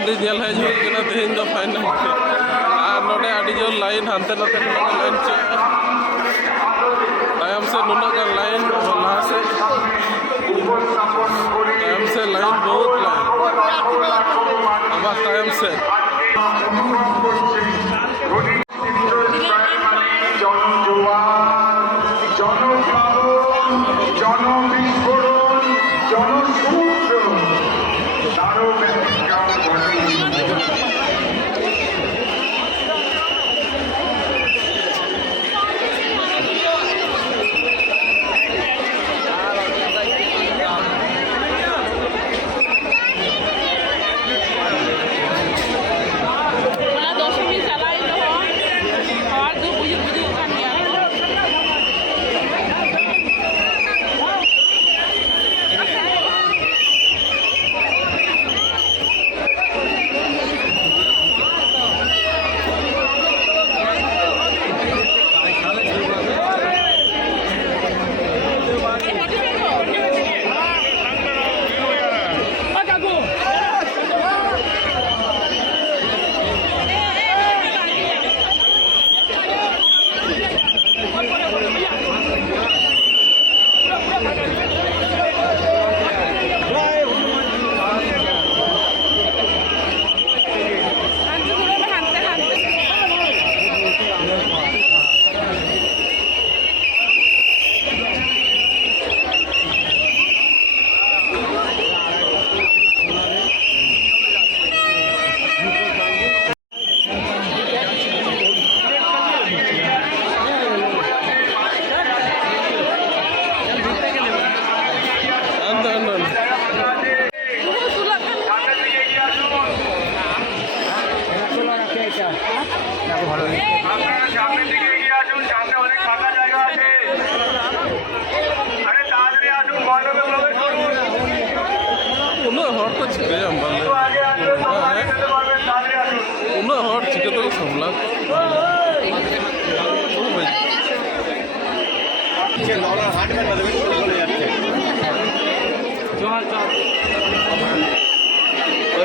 मंदिर हेज होना तेहन दो फाइनल और नोडे आड़ी जोर लाइन हानते नाते लाइन तायम से नुना का लाइन लहा से तायम से लाइन बहुत लाइन अब तायम से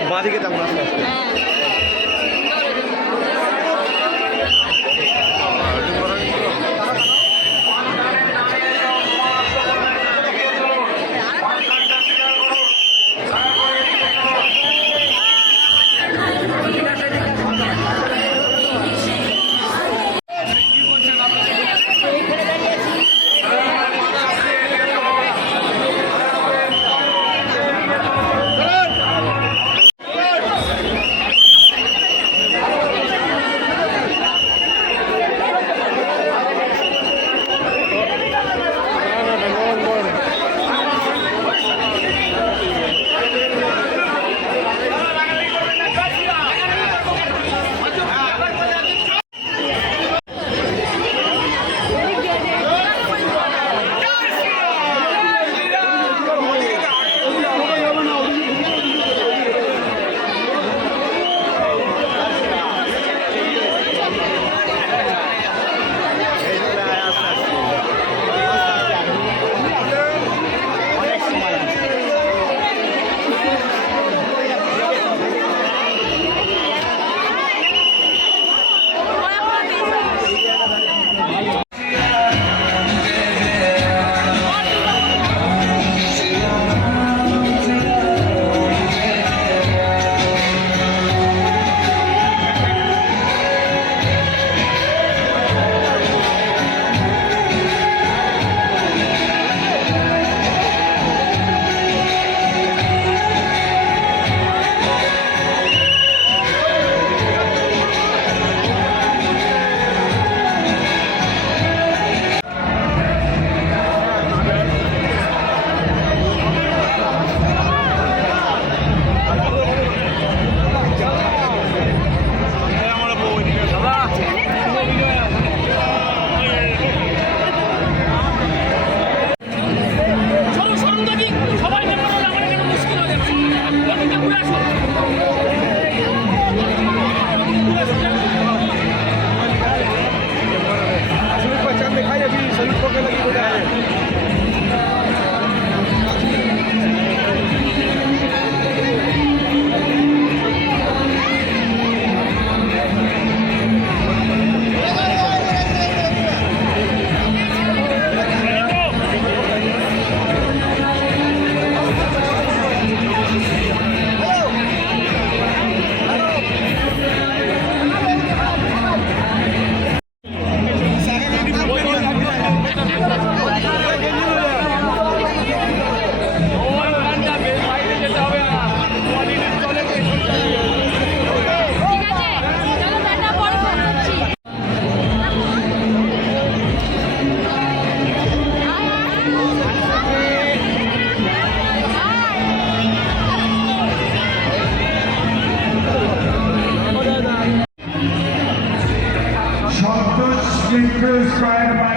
বাদিকে তেমন আসতে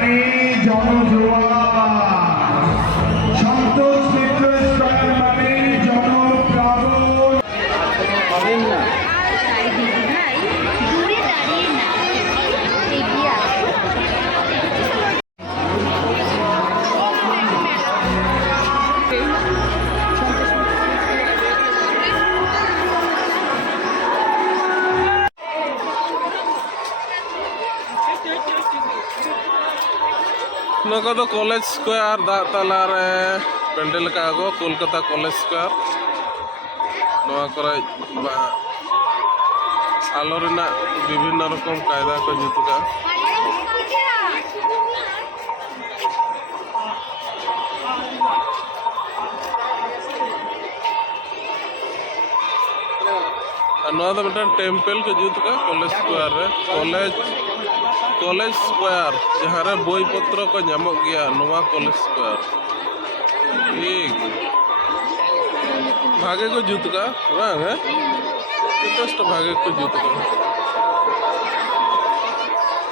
মানে জনজোয়ার, সন্তোষ মিত্র স্কয়ার মানে জনপ্লাবন। দূরে দাঁড়িয়ে না, এগিয়ে আসো। ᱱᱚᱠᱟ ᱫᱚ ᱠᱚᱞᱮᱡᱽ ᱥᱠᱚᱭᱟᱨ ᱫᱟᱜ ᱛᱟᱞᱟᱨᱮ ᱯᱮᱱᱰᱮᱞ ᱠᱟᱜᱼᱟ ᱠᱚ ᱠᱳᱞᱠᱟᱛᱟ ᱠᱚᱞᱮᱡᱽ ᱥᱠᱚᱭᱟᱨ ᱱᱚᱣᱟ ᱠᱚᱨᱮ আলো ᱨᱮᱱᱟᱜ বিভিন্ন রকম কায়দা ᱠᱚ ᱡᱩᱛ ᱠᱟᱜᱼᱟ আর নয়া ᱫᱚ ᱢᱤᱫᱴᱟᱝ ᱴᱮᱢᱯᱮᱞ ᱠᱚ ᱡᱩᱛ ᱠᱟᱜᱼᱟ ᱠᱚᱞᱮᱡᱽ ᱥᱠᱚᱭᱟᱨ ᱨᱮ ᱠᱚᱞᱮᱡᱽ ᱥᱠᱚᱭᱟᱨ ᱡᱟᱦᱟᱸ ᱨᱮ ᱵᱳᱭ ᱯᱚᱛᱨᱚ ᱠᱚ ᱧᱟᱢᱚᱜ ᱜᱮᱭᱟ ᱱᱚᱣᱟ ᱠᱚᱞᱮᱡᱽ ᱥᱠᱚᱭᱟᱨ ᱴᱷᱤᱠ भागे को जूत का बांग है जथेष्ट भागे को जूत का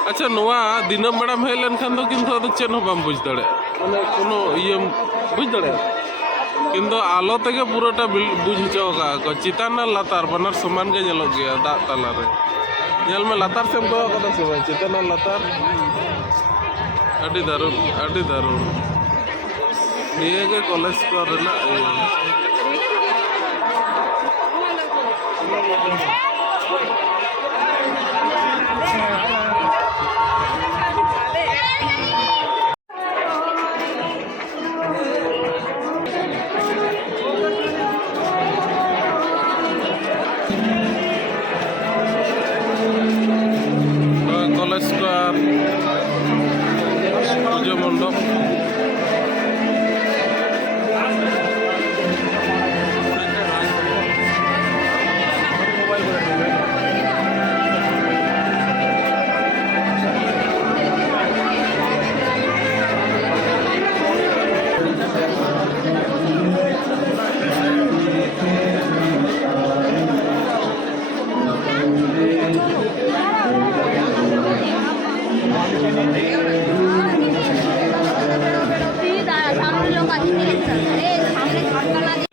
अच्छा नोआ दिनम बड़ा हेल लेनखान दो किंतु अदो चेन हो बाम बुझ दड़े माने कोनो इये बुझ दड़े किंतु आलो तेगे पुरोटा बुझ चौका को चितान लातार बनार समान के नेलो गया दाग ताला रे नेल में लातार से दो कदा से चितान लातार अडी दारुण निये के कॉलेज को रेना कॉलेज स्क्वायर पूजा मंडप सामने लोग अच्छे सामने झटका लगे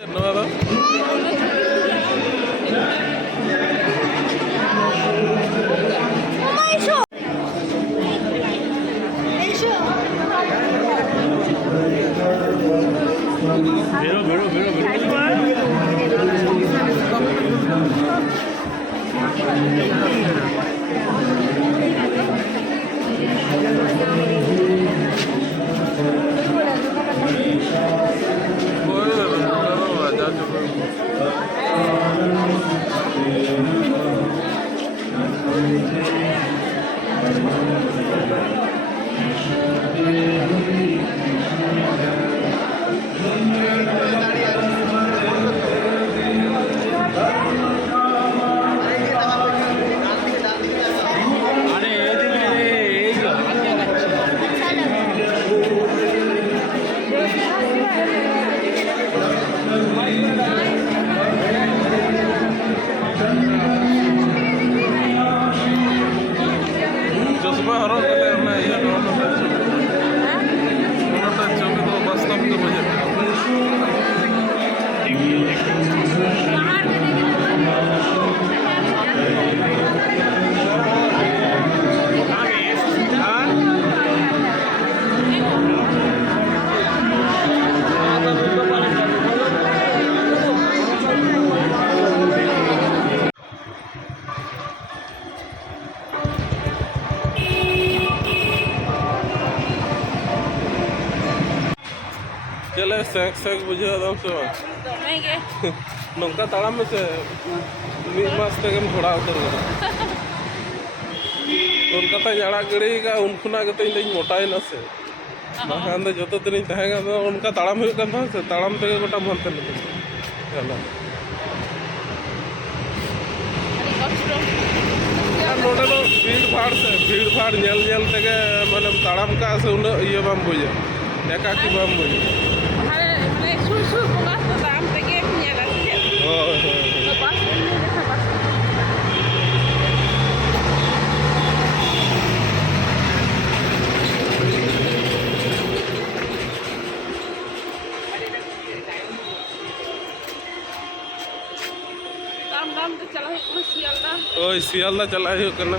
चश्मा हरो कहते हैं ना ये दोनों छवि तो वास्तव के बजे चले सेक सेक बुझे दम से नौका ताड़ा में से मास तक थोड़ा उतर गया कोलकाता जड़ा गड़ी का उनखुना के मोटाई ना से बाखान दो जो दिन तहेगा तो उनका ताड़म हुई करता से ताड़म तक गोटा मनते लेते चला नोडे तो भीड़ भाड़ नेल नेल तके माने ताड़म का से उन ये बाम बुझे एकाकी बाम बुझे ᱪᱟᱞᱟᱣ ᱫᱚ ᱪᱟᱞᱟᱣ ᱦᱩᱭᱩᱜ ᱠᱟᱱᱟ ᱥᱤᱭᱟᱞᱫᱟ ওই শিয়ালদা চালাই হোক না